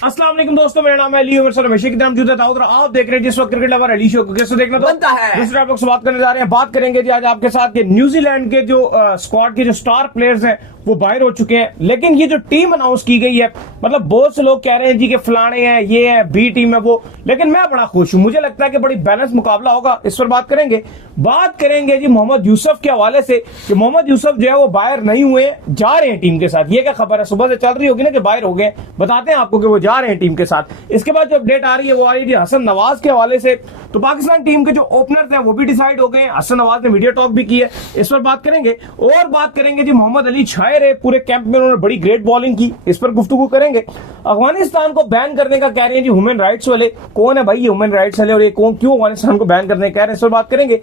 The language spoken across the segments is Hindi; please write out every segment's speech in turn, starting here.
अस्सलाम वालेकुम दोस्तों, मेरा नाम है अली उमर सर हमेशा की तरह मौजूद है दाऊद और आप देख रहे हैं जिस वक्त क्रिकेट लवर अली शो को कैसे देखना तो बनता है। दूसरे आप लोग से बात करने जा रहे हैं। बात करेंगे जी आज आपके साथ कि न्यूजीलैंड के जो स्क्वाड के जो स्टार प्लेयर्स हैं वो बाहर हो चुके हैं, लेकिन ये जो टीम अनाउंस की गई है, मतलब बहुत से लोग कह रहे हैं जी कि फलाने हैं, ये है, बी टीम है वो, लेकिन मैं बड़ा खुश हूं। मुझे लगता है कि बड़ी बैलेंस मुकाबला होगा। इस पर बात करेंगे जी मोहम्मद यूसुफ के हवाले से कि मोहम्मद यूसुफ जो है वो बाहर नहीं हुए, जा रहे हैं टीम के साथ। ये क्या खबर है, सुबह से चल रही होगी ना कि बाहर हो गए, बताते हैं आपको कि वो जा रहे हैं टीम के साथ। इसके बाद जो अपडेट आ रही है वो आ रही है हसन नवाज के हवाले से। तो पाकिस्तान टीम के जो ओपनर थे वो भी डिसाइड हो गए। हसन नवाज ने वीडियो टॉक भी की है, इस पर बात करेंगे। और बात करेंगे जी मोहम्मद अली छाए रहे पूरे कैंप में, उन्होंने बड़ी ग्रेट बॉलिंग की, इस पर गुफ्तगू करेंगे। अफगानिस्तान को बैन करने का कह रहे हैं जी ह्यूमन राइट्स वाले। कौन है भाई ये ह्यूमन राइट्स वाले और ये कौन, क्यों अफगानिस्तान को बैन करने कह रहे हैं, इस पर बात करेंगे।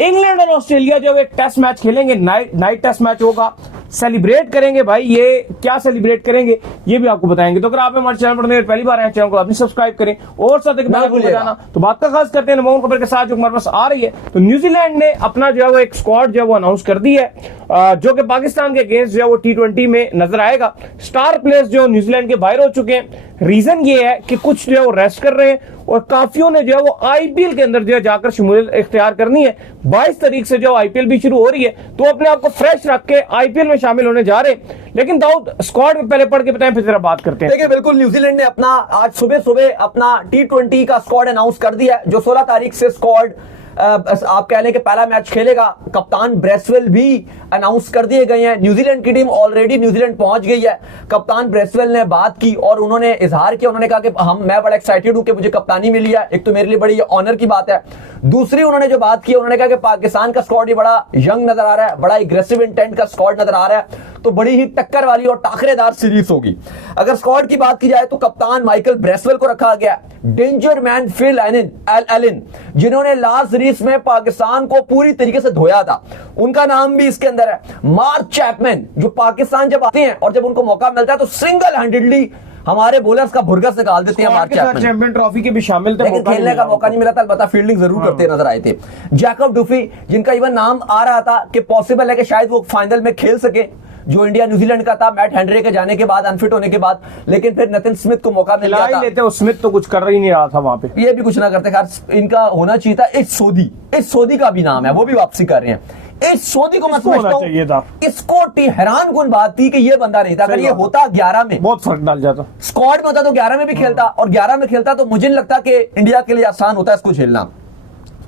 इंग्लैंड और ऑस्ट्रेलिया जो एक टेस्ट मैच खेलेंगे, नाइट टेस्ट मैच होगा, सेलिब्रेट करेंगे भाई। ये क्या सेलिब्रेट करेंगे ये भी आपको बताएंगे। तो अगर आप हमारे चैनल पर पहली बार आए, चैनल को अपनी सब्सक्राइब करें और साथ जाना। तो बात का खास करते हैं नमून खबर के साथ जो हमारे पास आ रही है। तो न्यूजीलैंड ने अपना जो है वो एक स्क्वाड जो है वो अनाउंस कर दी है, जो कि पाकिस्तान के अगेंस्ट जो है वो T20 में नजर आएगा। स्टार प्लेयर्स जो न्यूजीलैंड के बाहर हो चुके हैं। रीजन ये है कि कुछ जो है वो रेस्ट कर रहे हैं और काफियों ने जो है वो आईपीएल के अंदर जो है जाकर शमूलियत इख्तियार करनी है। 22 तारीख से जो आईपीएल भी शुरू हो रही है, तो अपने आप को फ्रेश रख के आईपीएल में शामिल होने जा रहे हैं। लेकिन दाऊद स्क्वाड पहले पढ़ के बताएं, फिर जरा बात करते हैं। देखिए, बिल्कुल न्यूजीलैंड ने अपना आज सुबह अपना T20 का स्क्वाड अनाउंस कर दिया है, जो 16 तारीख से स्क्वाड आप कह लें कि पहला मैच खेलेगा। कप्तान ब्रेसवेल भी अनाउंस कर दिए गए हैं। न्यूजीलैंड की टीम ऑलरेडी न्यूजीलैंड पहुंच गई है। कप्तान ब्रेसवेल ने बात की और उन्होंने इजहार किया, उन्होंने कहा कि मैं बड़ा एक्साइटेड हूं कि मुझे कप्तानी मिली है। एक तो मेरे लिए बड़ी ऑनर की बात है। दूसरी उन्होंने जो बात की, उन्होंने कहा कि पाकिस्तान का स्क्वाड ये बड़ा यंग नजर आ रहा है, बड़ा एग्रेसिव इंटेंट का स्क्वाड नजर आ रहा है, तो बड़ी ही टक्कर वाली और टाकरेदार सीरीज होगी। अगर स्क्वाड की बात की जाए तो कप्तान माइकल ब्रेसवेल को रखा गया, डेंजर मैन फिल एलन जिन्होंने लास्ट सीरीज में पाकिस्तान को पूरी तरीके से धोया था, उनका नाम भी इसके अंदर है। मार्क चैपमैन जो पाकिस्तान जब आते हैं और जब उनको मौका मिलता है तो सिंगल हैंडेडली हमारे बॉलर्स का भुरगस निकाल देते हैं। मार्क चैपमैन चैंपियन ट्रॉफी के भी शामिल थे, लेकिन खेलने का मौका नहीं मिला था, अलबत्ता फील्डिंग जरूर करते नजर आए थे। जैकब डुफी जिनका इवन नाम आ रहा था कि पॉसिबल है कि शायद वो फाइनल में खेल सके, जो इंडिया न्यूजीलैंड का था मैट हेनरी के जाने के बाद, अनफिट होने के बाद, लेकिन फिर नथिन स्मिथ को मौका मिल गया था। लेते स्मिथ तो कुछ कर ही नहीं रहा था वहां पे, ये भी कुछ ना करते। खैर इनका होना चाहिए था। इस सोदी का भी नाम है, वो भी वापसी कर रहे हैं। इस सोदी को मैं समझता हूं, इसको हैरान कुन बात थी कि ये बंदा नहीं था। अगर ये होता 11 में, बहुत फर्क डाल जाता। स्क्वाड में होता तो 11 में भी खेलता, और 11 में खेलता तो मुझे नहीं लगता कि इंडिया के लिए आसान होता इसको झेलना।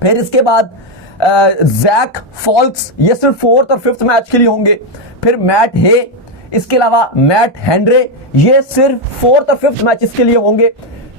फिर इसके बाद जैक फॉल्क्स, ये सिर्फ 4th और 5th मैच के लिए होंगे। फिर मैट हे, इसके अलावा मैट हेनरे, ये सिर्फ 4th और 5th मैचेस के लिए होंगे।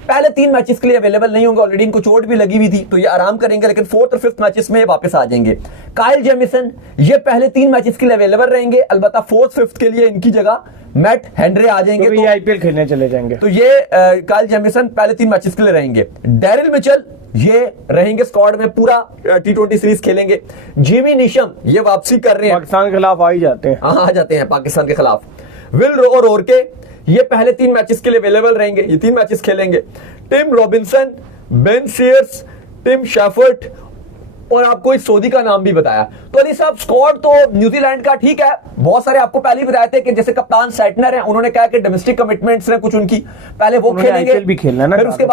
पहले 3 मैचेस के लिए अवेलेबल नहीं होंगे, ऑलरेडी इनको चोट भी लगी हुई थी, तो ये आराम करेंगे, लेकिन 4th और 5th मैचेस में वापस आ जाएंगे। काइल जेमिसन, ये पहले 3 मैचेस के लिए अवेलेबल रहेंगे, अलबत्ता 4th 5th के लिए इनकी जगह मैट हेनरे आ जाएंगे, तो ये आईपीएल खेलने चले जाएंगे। तो ये काइल जेमिसन पहले 3 मैचेस के लिए रहेंगे। डेरिल मिचेल ये रहेंगे स्क्वाड में, पूरा T20 सीरीज खेलेंगे। जिमी निशम ये वापसी कर रहे हैं, पाकिस्तान के खिलाफ आ जाते हैं पाकिस्तान के खिलाफ। विल ओरके ये पहले 3 मैचेस के लिए अवेलेबल रहेंगे, ये 3 मैचेस खेलेंगे। Tim Robinson, Ben Sears, Tim Seifert, और आपको इस सऊदी का नाम भी बताया। तो अली साहब, स्क्वाड तो न्यूजीलैंड का ठीक है, बहुत सारे आपको पहले ही बताए थे कि जैसे कप्तान सेटनर है, उन्होंने कहा कि डोमेस्टिक कमिटमेंट्स हैं कुछ उनकी, पहले वो खेलेंगे, भी खेलना ना, फिर उसके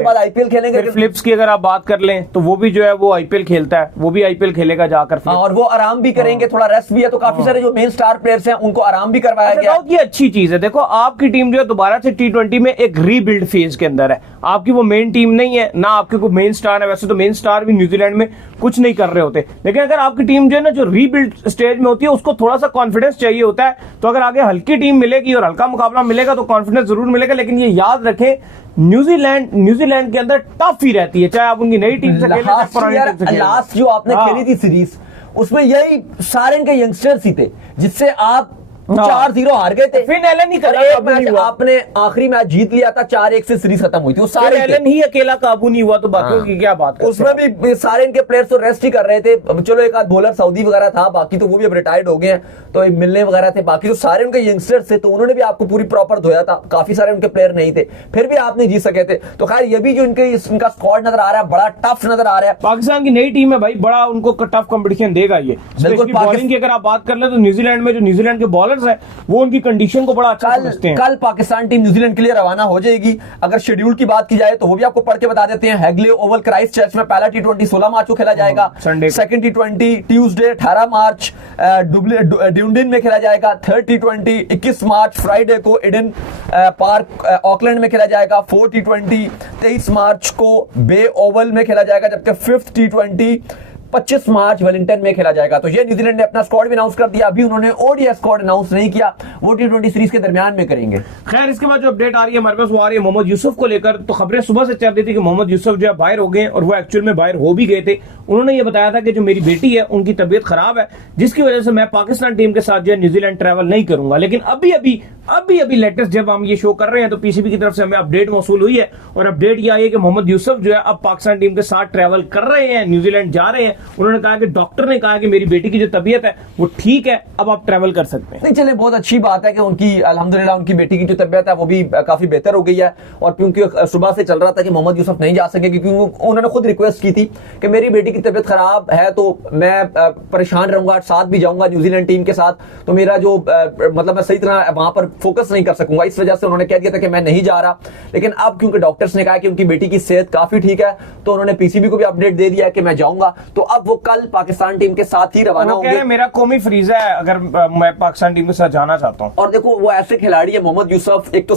बाद आईपीएल खेलेंगे। फिलिप्स की अगर आप बात कर लें तो वो भी जो है वो आईपीएल खेलता है, वो भी आईपीएल खेलेगा जाकर, और वो आराम भी करेंगे, थोड़ा रेस्ट भी है, तो काफी सारे जो मेन स्टार प्लेयर्स हैं उनको आराम भी करवाया गया। ये अच्छी चीज है। देखो आपकी टीम जो है दोबारा से T20 में एक रीबिल्ड फेज के अंदर है। आपकी वो मेन टीम नहीं है, ना आपके कोई मेन स्टार है। वैसे तो मेन स्टार भी न्यूजीलैंड में कुछ नहीं कर रहे होते, लेकिन अगर आपकी टीम जो है ना जो रीबिल्ड स्टेज में होती है, उसको थोड़ा सा कॉन्फिडेंस चाहिए होता है। तो अगर आगे हल्की टीम मिलेगी और हल्का मुकाबला मिलेगा तो कॉन्फिडेंस जरूर मिलेगा। लेकिन ये याद रखें, न्यूजीलैंड के अंदर टफ ही रहती है, चाहे आप उनकी नई टीम से खेलें। लास्ट जो आपने खेली थी सीरीज, उसमें यही सारे के यंगस्टर्स ही थे जिससे आप 4-0 हार गए थे। फिन एलन ही आपने आखिरी मैच जीत लिया था, 4-1 से सीरीज खत्म हुई थी। वो सारे एलन ही अकेला काबू नहीं हुआ, तो बाकियों की क्या बात। उसमें भी सारे इनके प्लेयर्स तो रेस्ट ही कर रहे थे। चलो एक आध बॉलर सऊदी वगैरह था, बाकी तो वो भी अब रिटायर्ड हो गए हैं, तो मिलने वगैरह थे। बाकी तो सारे उनके यंगस्टर्स थे, तो उन्होंने भी आपको पूरी प्रॉपर धोया था। काफी सारे उनके प्लेयर नहीं थे, फिर भी आप नहीं जीत सके थे। तो खैर ये भी जो इनका स्क्वाड नजर आ रहा है, बड़ा टफ नजर आ रहा है। पाकिस्तान की नई टीम है भाई, बड़ा उनको टफ कंपटीशन देगा ये। बॉलिंग की अगर आप बात कर ले तो न्यूजीलैंड में जो न्यूजीलैंड के बॉलर प्लेयर्स हैं वो उनकी कंडीशन को बड़ा अच्छा समझते हैं। कल पाकिस्तान टीम न्यूजीलैंड के लिए रवाना हो जाएगी। अगर शेड्यूल की बात की जाए तो वो भी आपको पढ़ के बता देते हैं। हैगले ओवल क्राइस्टचर्च में पहला T20 16 मार्च को खेला जाएगा, संडे, सेकंड T20 ट्यूसडे 18 मार्च ड्यूंडिन में खेला जाएगा, थर्ड T20 21 मार्च फ्राइडे को ईडन पार्क ऑकलैंड में खेला जाएगा, फोर्थ T20 23 मार्च को बे ओवल में खेला जाएगा, जबकि फिफ्थ T20 25 मार्च वेलिंगटन में खेला जाएगा। तो ये न्यूजीलैंड ने अपना स्क्वाड भी अनाउंस कर दिया। अभी उन्होंने ओडीआई स्क्वाड अनाउंस नहीं किया, वो T20 सीरीज के दरमियान में करेंगे। खैर इसके बाद जो अपडेट आ रही है हमारे पास वो आ रही है मोहम्मद यूसुफ को लेकर। तो खबरें सुबह से चल रही थी कि मोहम्मद यूसुफ जो है बाहर हो गए और वो एक्चुअल में बाहर हो भी गए थे। उन्होंने ये बताया था कि जो मेरी बेटी है उनकी तबीयत खराब है, जिसकी वजह से मैं पाकिस्तान टीम के साथ जो है न्यूजीलैंड ट्रैवल नहीं करूंगा। लेकिन अभी लेटेस्ट जब हम ये शो कर रहे हैं तो पीसीबी की तरफ से हमें अपडेट मौसूल हुई है और अपडेट ये आई है कि मोहम्मद यूसुफ जो है अब पाकिस्तान टीम के साथ ट्रैवल कर रहे हैं, न्यूजीलैंड जा रहे हैं। उन्होंने कहा कि डॉक्टर ने कहा कि मेरी बेटी की जो तबीयत है वो ठीक है, अब आप ट्रैवल कर सकते हैं। नहीं चले, बहुत अच्छी बात है कि उनकी अल्हम्दुलिल्लाह उनकी बेटी की जो तबीयत है वो भी काफी बेहतर हो गई है। और क्योंकि सुबह से चल रहा था कि मोहम्मद यूसुफ नहीं जा सकेंगे, क्योंकि उन्होंने खुद रिक्वेस्ट की थी कि मेरी बेटी की तबीयत खराब है तो मैं परेशान रहूंगा, साथ भी जाऊंगा न्यूजीलैंड टीम के साथ, तो मेरा जो मतलब मैं सही तरह वहां पर फोकस नहीं कर सकूंगा। इस वजह से उन्होंने कह दिया था कि मैं नहीं जा रहा। लेकिन अब क्योंकि डॉक्टर्स ने कहा कि उनकी बेटी की सेहत काफी ठीक है तो उन्होंने पीसीबी को भी अपडेट दे दिया कि मैं जाऊंगा। तो अब वो कल पाकिस्तान टीम के साथ ही रवाना होंगे। मेरा कौमी फरीजा है अगर मैं पाकिस्तान टीम के साथ जाना चाहता हूं। और देखो वो ऐसे खिलाड़ी है मोहम्मद यूसुफ, एक तो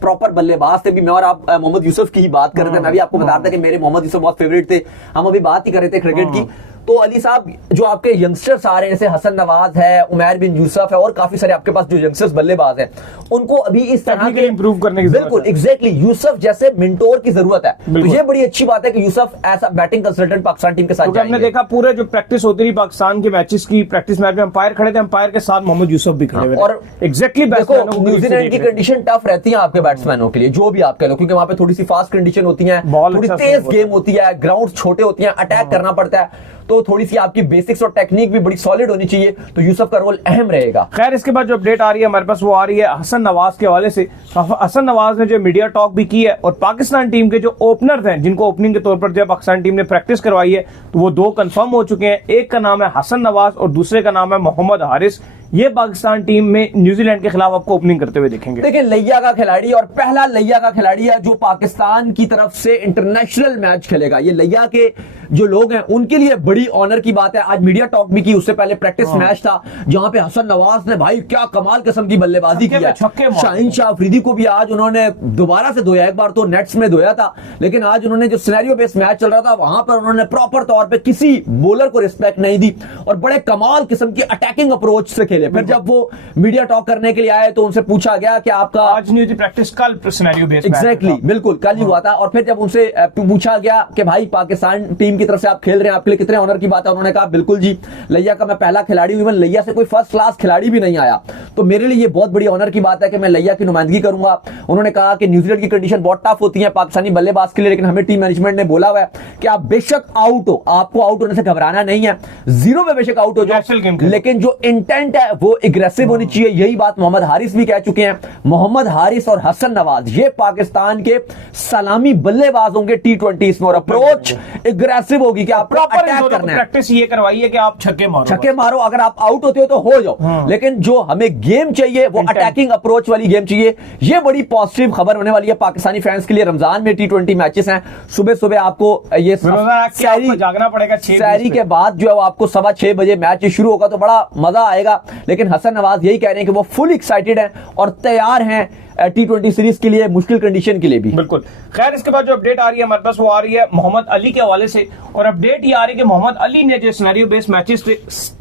प्रॉपर बल्लेबाज थे भी। मैं और आप मोहम्मद यूसुफ की ही बात कर रहे थे, मैं भी आपको बता रहा था कि मेरे मोहम्मद यूसुफ बहुत फेवरेट थे। हम अभी बात ही कर रहे थे क्रिकेट की। तो अली साहब जो आपके यंगस्टर्स आ रहे हैं जैसे हसन नवाज है, उमैर बिन यूसुफ है और काफी सारे आपके पास जो यंगस्टर्स बल्लेबाज हैं, उनको अभी इस तरह के इंप्रूव करने की जरूरत है। बिल्कुल एग्जैक्टली यूसुफ जैसे मेंटोर की जरूरत है। तो ये बड़ी अच्छी बात है कि यूसुफ ऐसा बैटिंग कंसल्टेंट पाकिस्तान टीम के साथ हमने देखा पूरे जो प्रैक्टिस होती रही पाकिस्तान के मैचेस की, प्रैक्टिस मैच में अंपायर खड़े थे, अंपायर के साथ मोहम्मद यूसुफ भी खड़े हुए। और एग्जैक्टली न्यूजीलैंड की कंडीशन टफ रहती है आपके बैट्समैनों के लिए, जो भी आप कह लो, क्योंकि वहां पे थोड़ी सी फास्ट कंडीशन होती है, थोड़ी तेज गेम होती है, ग्राउंड छोटे होती है, अटैक करना पड़ता है, तो थोड़ी सी आपकी बेसिक्स और टेक्निक भी बड़ी सॉलिड होनी चाहिए। तो यूसुफ का रोल अहम रहेगा। खैर इसके बाद जो अपडेट आ रही है हमारे पास वो आ रही है हसन नवाज के हवाले से। हसन नवाज ने जो मीडिया टॉक भी की है और पाकिस्तान टीम के जो ओपनर्स हैं जिनको ओपनिंग के तौर पर जो पाकिस्तान टीम ने प्रैक्टिस करवाई है तो वो दो कंफर्म हो चुके हैं। एक का नाम है हसन नवाज और दूसरे का नाम है मोहम्मद हारिस। ये पाकिस्तान टीम में न्यूजीलैंड के खिलाफ आपको ओपनिंग करते हुए दिखेंगे। देखिए लैया का खिलाड़ी और पहला लैया का खिलाड़ी है जो पाकिस्तान की तरफ से इंटरनेशनल मैच खेलेगा। ये लैया के जो लोग हैं उनके लिए बड़ी ऑनर की बात है। आज मीडिया टॉक भी की, उससे पहले प्रैक्टिस मैच था जहां पे हसन नवाज ने भाई क्या कमाल किस्म की बल्लेबाजी की है। शाहीन शाह अफरीदी को भी आज उन्होंने दोबारा से धोया, एक बार तो नेट्स में धोया था, लेकिन आज उन्होंने जो सिनेरियो बेस्ड मैच चल रहा था वहां पर उन्होंने प्रॉपर तौर पर किसी बॉलर को रिस्पेक्ट नहीं दी और बड़े कमाल किस्म की अटैकिंग अप्रोच से खेले। फिर जब वो मीडिया टॉक करने के लिए आए तो उनसे पूछा गया कि आपका आज नहीं थी प्रैक्टिस, कल सिनेरियो बेस्ड एग्जैक्टली बिल्कुल कल ही हुआ था। और फिर जब उनसे पूछा गया कि भाई पाकिस्तान टीम की तरफ से आप खेल रहे हैं, आपके लिए कितने ऑनर की बात है, उन्होंने कहा बिल्कुल जी, लैया का मैं पहला खिलाड़ी हूं, इवन लैया से कोई फर्स्ट क्लास खिलाड़ी भी नहीं आया, तो मेरे लिए ये बहुत बड़ी ऑनर की बात है कि मैं लैया की नुमाइंदगी करूंगा। उन्होंने कहा कि न्यूजीलैंड की कंडीशन बहुत टफ होती है पाकिस्तानी बल्लेबाज के लिए, लेकिन हमें टीम मैनेजमेंट ने बोला हुआ है कि आप बेशक आउट हो, आपको आउट होने से घबराना नहीं है, जीरो पे बेशक आउट हो जाओ, लेकिन जो इंटेंट है वो एग्रेसिव होनी चाहिए। यही बात मोहम्मद हारिस भी कह चुके हैं। मोहम्मद हारिस और हसन नवाज ये पाकिस्तान के सलामी बल्लेबाज होंगे T20 इसमें, और अप्रोच एग्रेसिव होगी कि आप अटैक करना है। प्रैक्टिस ये करवाइए कि आप छक्के मारो, अगर आप आउट होते हो तो हो जाओ, लेकिन जो हमें गेम चाहिए वो अटैकिंग अप्रोच वाली गेम चाहिए। ये बड़ी पॉजिटिव खबर होने वाली है पाकिस्तानी फैंस के लिए। रमजान में T20 मैचेस हैं, सुबह सुबह आपको ये जागना पड़ेगा, सैरी के बाद जो है वो आपको 6:15 बजे मैच शुरू होगा तो बड़ा मजा आएगा। लेकिन हसन नवाज यही कह रहे हैं कि वो फुल एक्साइटेड हैं और तैयार हैं T20 सीरीज के लिए, मुश्किल कंडीशन के लिए भी। बिल्कुल। खैर इसके बाद जो अपडेट आ रही है हमारे पास वो आ रही है मोहम्मद अली के हवाले से, और अपडेट ये आ रही है कि मोहम्मद अली ने जो सिनेरियो बेस्ड मैचेस थे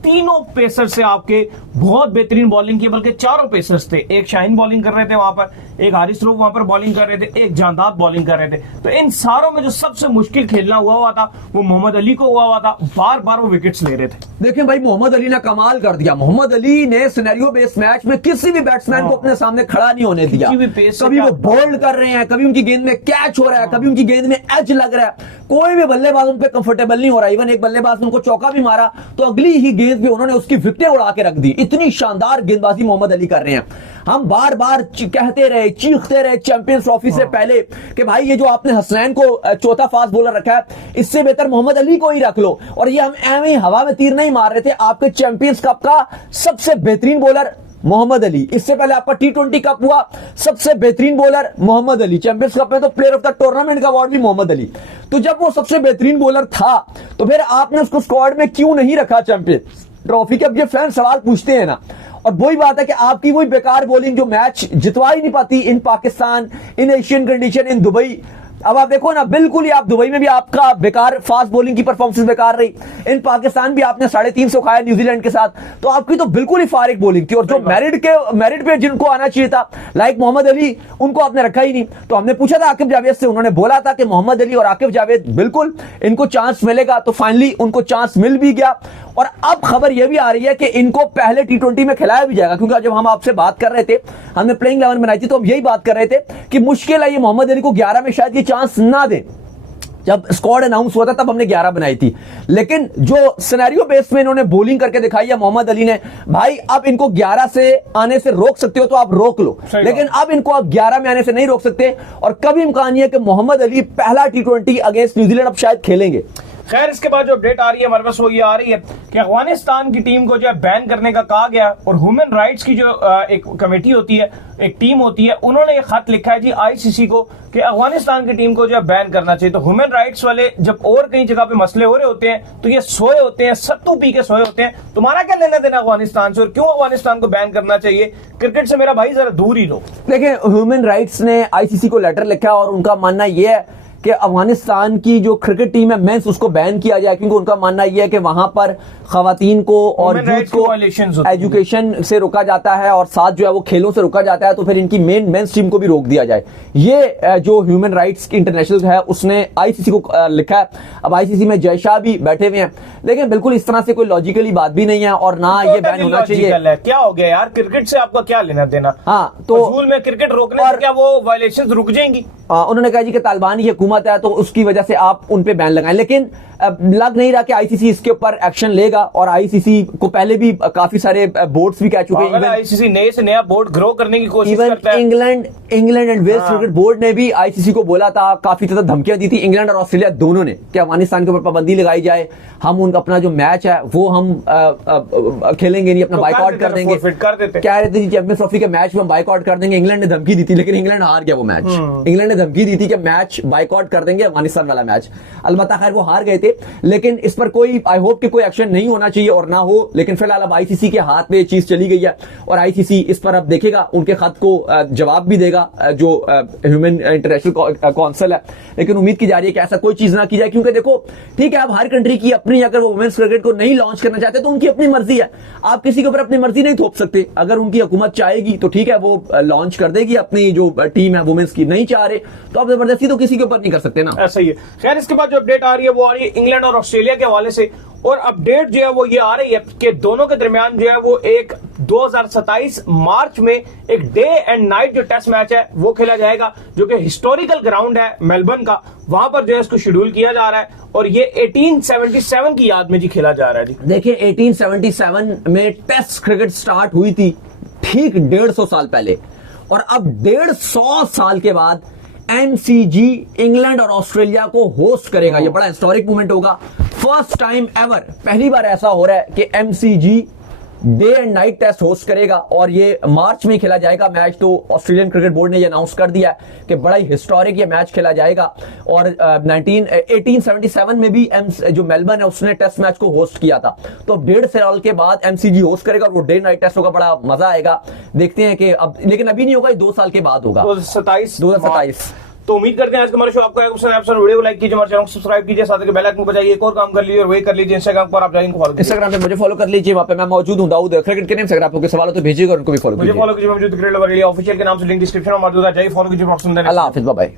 तीनों पेसर से आपके बहुत बेहतरीन बॉलिंग की, बल्कि चारों पेसर्स थे। एक शाहीन बॉलिंग कर रहे थे वहां पर, एक हारिस रूफ वहां पर बॉलिंग कर रहे थे, एक जांदाद बॉलिंग कर रहे थे। तो इन सारों में जो सबसे मुश्किल खेलना हुआ था वो मोहम्मद अली को हुआ था। बार बार वो विकेट्स ले रहे थे। देखिए भाई मोहम्मद अली ने कमाल कर दिया। मोहम्मद अली ने सिनेरियो बेस्ड मैच में किसी भी बैट्समैन को अपने सामने खड़ा नहीं होने दिया। कभी वो बोल्ड कर रहे हैं, कभी उनकी गेंद में कैच हो रहा है, कभी उनकी गेंद में एज लग रहा है, कोई भी बल्लेबाज उन पे कंफर्टेबल नहीं हो रहा। इवन एक बल्लेबाज ने उनको चौका भी मारा तो अगली ही गेंद पे उन्होंने उसकी विकेटें उड़ा के रख दी। इतनी शानदार गेंदबाजी मोहम्मद अली कर रहे हैं। हम बार बार कहते रहे, चीखते रहे चैंपियंस ट्रॉफी से पहले कि भाई ये जो आपने हसनैन को चौथा फास्ट बॉलर रखा है, इससे बेहतर मोहम्मद अली को ही रख लो। और ये हम एवं हवा में तीर नहीं मार रहे थे। आपके चैंपियंस कप का सबसे बेहतरीन बॉलर मोहम्मद अली। इससे पहले आपका T20 कप हुआ, सबसे बेहतरीन bowler Mohammad Ali. Champions cup में तो प्लेयर ऑफ द टूर्नामेंट का अवार्ड भी मोहम्मद अली। तो जब वो सबसे बेहतरीन बॉलर था तो फिर आपने उसको स्क्वाड में क्यों नहीं रखा चैंपियंस ट्रॉफी के? अब ये फैन सवाल पूछते हैं ना, और वही बात है कि आपकी वही बेकार बॉलिंग जो मैच जितवा ही नहीं पाती in Pakistan, in Asian condition, in Dubai. अब आप देखो ना, बिल्कुल ही आप दुबई में भी आपका बेकार फास्ट बॉलिंग की परफॉर्मेंस बेकार रही, इन पाकिस्तान भी आपने 350 खाया न्यूजीलैंड के साथ, तो आपकी तो बिल्कुल ही फारिग बॉलिंग थी। और जो मेरिट पे जिनको आना चाहिए था लाइक मोहम्मद अली, उनको आपने रखा ही नहीं। तो हमने पूछा था आकिब जावेद से, उन्होंने बोला था कि मोहम्मद अली और आकिब जावेद बिल्कुल इनको चांस मिलेगा, तो फाइनली उनको चांस मिल भी गया। और अब खबर यह भी आ रही है कि इनको पहले T20 में खिलाया भी जाएगा, क्योंकि जब हम आपसे बात कर रहे थे, हमने प्लेइंग 11 बनाई थी, तो हम यही बात कर रहे थे कि मुश्किल है ये मोहम्मद अली को 11 में शायद ये चांस ना दें। जब स्क्वाड अनाउंस हुआ था तब हमने 11 बनाई थी, लेकिन जो सिनेरियो बेस में इन्होंने बॉलिंग करके दिखाई है मोहम्मद अली ने, भाई अब इनको 11 से आने से रोक सकते हो तो आप रोक लो, लेकिन अब इनको आप 11 में आने से नहीं रोक सकते। और कभी इम्कान है कि मोहम्मद अली पहला T20 अगेंस्ट न्यूजीलैंड अब शायद खेलेंगे। खैर, इसके बाद जो अपडेट आ रही है हमारे पास वो ये आ रही है कि अफगानिस्तान की टीम को जो है बैन करने का कहा गया, और ह्यूमन राइट्स की जो एक कमेटी होती है, एक टीम होती है, उन्होंने ये खत लिखा है जी ICC को कि अफगानिस्तान की टीम को जो है बैन करना चाहिए। तो ह्यूमन राइट्स वाले जब और कई जगह पे मसले हो रहे होते हैं तो ये सोए होते हैं, सत्तू पी के सोए होते हैं। तुम्हारा क्या लेना देना अफगानिस्तान से, और क्यों अफगानिस्तान को बैन करना चाहिए? क्रिकेट से मेरा भाई जरा दूर ही लो। देखिए, ह्यूमन राइट्स ने ICC को लेटर लिखा और उनका मानना यह है कि अफगानिस्तान की जो क्रिकेट टीम है मेंस, उसको बैन किया जाए, क्योंकि उनका मानना यह है कि वहां पर खवातीन को और यूथ को एजुकेशन से रोका जाता है और साथ जो है वो खेलों से रोका जाता है, तो फिर इनकी मेंस टीम को भी रोक दिया जाए। ये जो ह्यूमन राइट्स इंटरनेशनल है उसने ICC को लिखा है। अब ICC में जय शाह भी बैठे हुए हैं, लेकिन बिल्कुल इस तरह से कोई लॉजिकली बात भी नहीं है और ना ये बैन होना चाहिए। क्या हो गया यार, क्रिकेट से आपका क्या लेना देना? हाँ, तो में क्रिकेट रोकने से क्या वो वायलेशन रुक जाएंगी? उन्होंने कहा जी कि तालिबान की हुकूमत है तो उसकी वजह से आप उन पे बैन लगाएं, लेकिन लग नहीं रहा कि ICC इसके ऊपर एक्शन लेगा। और ICC को पहले भी काफी सारे बोर्ड्स भी कह चुके हैं। ICC नए से नया बोर्ड ग्रो करने की कोशिश करता है। England and Wales cricket board ने भी ICC को बोला था, काफी ज्यादा धमकियां दी थी इंग्लैंड और ऑस्ट्रेलिया दोनों ने, कि अफगानिस्तान के ऊपर पाबंदी लगाई जाए, हम उनका अपना जो मैच है वो हम खेलेंगे नहीं, अपना बाइकआउट कर देंगे। कह रहे थे चैंपियंस ट्रॉफी के मैच में हम बाइकआउट कर देंगे। इंग्लैंड ने धमकी दी थी, लेकिन इंग्लैंड हार गया वो मैच। इंग्लैंड ने धमकी दी थी कि मैच बाइकआउट कर देंगे, अफगानिस्तान वाला मैच। अलबत्ता खैर वो हार गए थे, लेकिन इस पर कोई आई होप कि कोई एक्शन नहीं होना चाहिए और ना हो। लेकिन फिलहाल अब ICC के हाथ में ये चीज चली गई है और ICC इस पर अब देखेगा, उनके खत को जवाब भी देगा जो ह्यूमन इंटरनेशनल काउंसिल है। लेकिन उम्मीद की जा रही है कि ऐसा कोई चीज ना की जाए, क्योंकि देखो ठीक है, अब हर कंट्री की अपनी, अगर वो वुमेन्स क्रिकेट को नहीं लॉन्च करना चाहते तो उनकी अपनी मर्जी है, आप किसी के ऊपर अपनी मर्जी नहीं थोप सकते। अगर उनकी हुकूमत चाहेगी तो ठीक है, वो लॉन्च कर देगी अपनी जो टीम है वुमेन्स की। नहीं चाह रहे तो आप जबरदस्ती तो किसी के ऊपर नहीं कर सकते ना। ऐसा ही है। खैर, इसके बाद जो अपडेट आ रही है वो आ रही है इंग्लैंड और ऑस्ट्रेलिया के हवाले से, और अपडेट जो है वो ये आ रही है कि दोनों के दरमियान जो है वो एक 2027 मार्च में एक डे एंड नाइट जो टेस्ट मैच है वो खेला जाएगा, जो कि हिस्टोरिकल ग्राउंड है मेलबर्न का, वहां पर जो है इसको शेड्यूल किया जा रहा है और ये 1877 की याद में जी खेला जा रहा है। जी देखिए, 1877 में टेस्ट क्रिकेट स्टार्ट हुई थी, ठीक 150 साल पहले, और अब 150 साल के बाद MCG इंग्लैंड और ऑस्ट्रेलिया को होस्ट करेगा। ये बड़ा हिस्टोरिक मूवमेंट होगा, फर्स्ट टाइम एवर, पहली बार ऐसा हो रहा है कि MCG day and night test host करेगा और ये मार्च में खेला जाएगा मैच। तो ऑस्ट्रेलियन क्रिकेट बोर्ड ने ये अनाउंस कर दिया है कि बड़ा ही हिस्टोरिक ये मैच खेला जाएगा। और 1877 में भी जो मेलबर्न है उसने टेस्ट मैच को होस्ट किया था, तो 1.5 साल के बाद MCG होस्ट करेगा और वो डे नाइट टेस्ट होगा, बड़ा मजा आएगा। देखते हैं कि अब, लेकिन अभी नहीं होगा, 2 साल के बाद होगा, 2027। तो उम्मीद करते हैं आज का हमारा शो आपको वीडियो को लाइक कीजिए, हमारे चैनल को सब्सक्राइब कीजिए, साथ ही बेल आइकन को बजाइए। एक और काम कर लीजिए और वही कर लीजिए, इंस्टाग्राम पर आप जाइए फॉलो, इंस्टाग्राम पे मुझे फॉलो कर लीजिए, वहां पे मैं मौजूद हूं, दाऊद क्रिकेट के नेम से। अगर आपको कोई सवाल हो तो भेजिएगा, उनको भी फॉलो कीजिए। मुझे फॉलो कीजिए, मौजूद क्रिकेट ऑफिशियल के नाम से लिंक डिस्क्रिप्शन में मौजूद है, जाइए फॉलो कीजिए। अल्लाह हाफिज, बाय बाय।